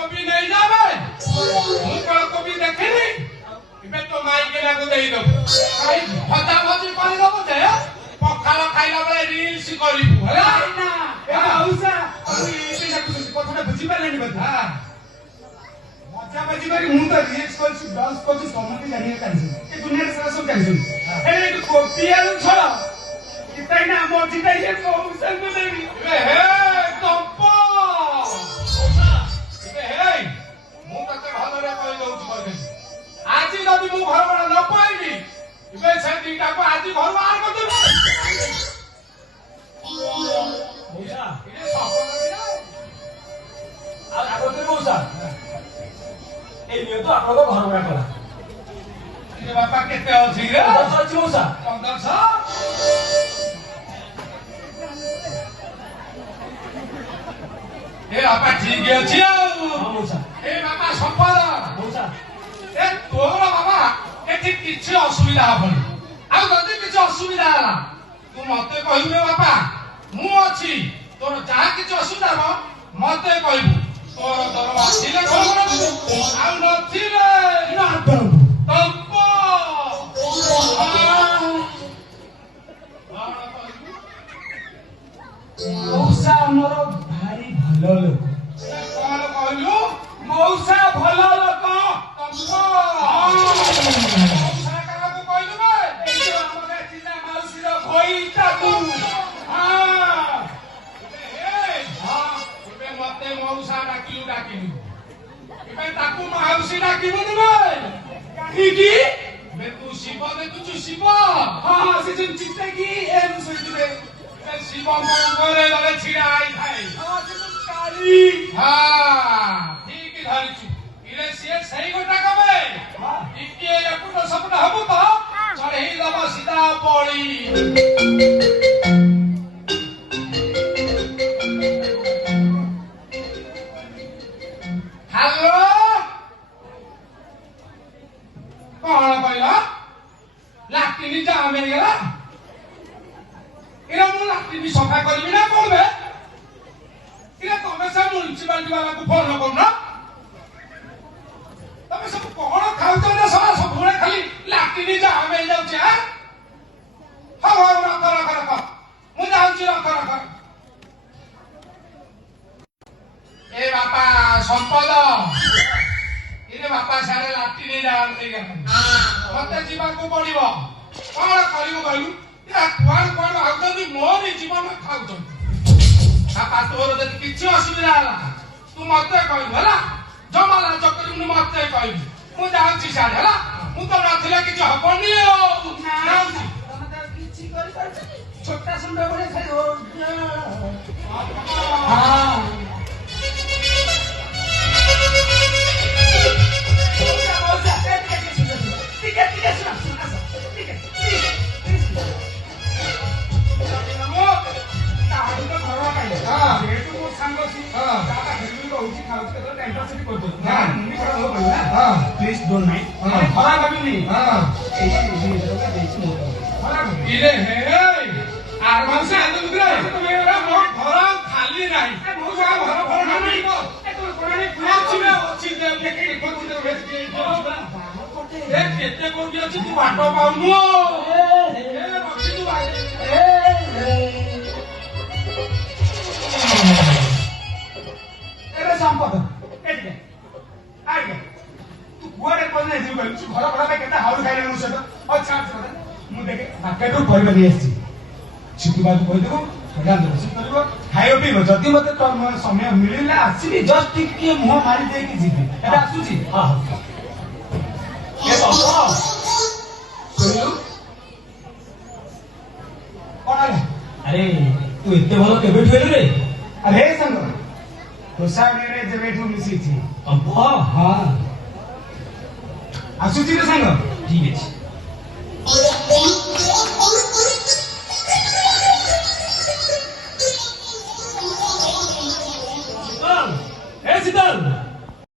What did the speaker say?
कोबी नहीं जावे मु कोन कोबी देखिनी इबे तो माई के लागो देई दो भाई भजा भजी कर दो जे पखाल खाइला बेले रील्स करिबु होला ना ए औसा इबे जाकु कथाटा बुझी पालेनी बता मजा बजी करी मु तो रील्स करछु डांस करछु समझ जानिए कांसी ए दुनिया रे सारा सब जानिछु ए कोबी आलू छला कितना ना मोची ताई को औसा को देबी ए हे तप्पो ए हे मु तते भालो रे कहि दउछु कहबे आज जदि मु घर बड़ा न पाइबी इबे से दीटा को आज घर बाहर कर देबे औसा इने सपन दिना आगोते औसा ए नियो तो आपको घर बड़ा कला इने बापा केते अछि रे सच औसा 1500 ए बापा ठीक अछि औसा ए बापा संपद औसा ए तोर बाबा एठी किछि असुविधा हबनी आ जदि किछि असुविधा हला तू मते कहिबे बापा मु अछि तोर जा किछि असुविधा हो मते कहिबु तोर आथिले कोन आ नथिले ना करू तप्पो मौसा हमर भारी भलो लोक कोन कहलु मौसा भलो लोक तप्पो मौसा काको कहलु बे ए जो हमर चिना मौसी रो खोइता तू हां ଏବେ ମତେ ମଉସା ଡାକିଲୁ ଏବେ ତାକୁ ମାଉସୀ ଡାକିବୁନି ବେ କାହିଁକି ବେ ତୁ ଶିବ ଦେଖୁଛୁ ଶିବ ହଁ ସେ ଯୋଉ ଚିତା କି ଏମ୍ ସୋଇଥିବେ ସେ ଶିବଙ୍କ ଉପରେ ଗଲେ ଛିଡା ହେଇଥାଏ ହଁ ସେ ଯୋଉ କାଳି ଠିକ ଧରିଛୁ ଇରେ ସିଏ ସେଇ ଗୋଟା କବେ ଟିକେ ଏପଟ ସେପଟ ହବୁ ତ ଚଢେଇ ଦବ ସିଧା ପଳି ହାଲୋ କଣ କହିଲ ଲାଟ୍ରିନ୍ ଜାମ୍ ହେଇଗଲା ଏରା ମୁଁ ଲାଟ୍ରିନ୍ ସଫା କରିବି ନା କଣ ବେ ଏରା ତମେ ସେ ମ୍ୟୁନିସିପାଲିଟି ବାଲାକୁ ଫୋନ କରୁନ ତମେ ସବୁ କଣ ଖାଉଛ ନା ସବୁବେଳେ ଖାଲି ଲାଟ୍ରିନ୍ ଜାମ୍ ହେଇଯାଉଛି ହଉ ହଉ ରଖ ମୁଁ ଯାଉଛି ରଖ ए बापा संपद इरे बापा सारे लाट्रिन जाम ହେଇଗଲା ମତେ ଯିବାକୁ ପଡିବ କଣ କରିବୁ କହିଲୁ ଏରା କୁଆଡେ ଭାବୁଛନ୍ତି ମୋରି ଜୀବନ ଖାଉଛନ୍ତି ବାପା ତୋର ଯଦି କିଛି ଅସୁବିଧା ହେଲା ତୁ ମତେ କହିବୁ ହେଲା ଜମା ଲାଜ କରିବୁନି ମତେ କହିବୁ ମୁଁ ଯାଉଛି ସାଡେ ହେଲା ମୁଁ ତ ନଥିଲେ କିଛି ହବନି ଯାଉଛି ତମେ ତ କିଛି କରିପାରୁଛ ଛୋଟା ସୁଣ୍ଡ ଭଳିଆ ଖାଲି ହଁ प्लीज डोंट माइंड खराब भाविनी इरे हे आरमांस आदु रे तुम्हें रे मो घर खाली नाही मो घर नाही ଅଛି ଦେ ଦେଖି ଦେଖି ଏ କେତେ କୋଉଠି ଅଛି ତୁ ବାଟ ପାଉନୁ ଏ ରଖି ତୁ ଏବେ ସମ୍ପଦ ଏଠିକେ ଆଜ୍ଞା ତୁ କୁଆଡେ ପଳେଇ ଯିବୁ କହିଲୁ ତୁ ଘର ଭଡ଼ା ପାଇଁ କେତେ ହାଉଳି ଖାଇଲେ ମୋ ସହିତ ଆଚ୍ଛା ମୁଁ ଦେଖେ ମାର୍କେଟରୁ ପରିବା ନେଇ ଆସିଛି ଶିଖୁବାକୁ କହିଦେବୁ ରୋଷେଇ କରିବ ଖାଇବ ପିଇବ ଯଦି ମତେ ସମୟ ମିଳିଲା ଆସିବି ଜଷ୍ଟ ଟିକେ ମୁହଁ ମାରି ଦେଇକି ଯିବି ଏବେ ଆସୁଛି ହଁ କଣ ହେଲା ଆରେ ତୁ ଏତେ ଭଲ କେବେଠୁ ହେଲୁ ରେ ଆରେ ସାଙ୍ଗ ତୋଷାରେ ଯେବେଠୁ ମିଶିଛି ହଁ ଆସୁଛି ରେ ସାଙ୍ଗ ଠିକ ଅଛି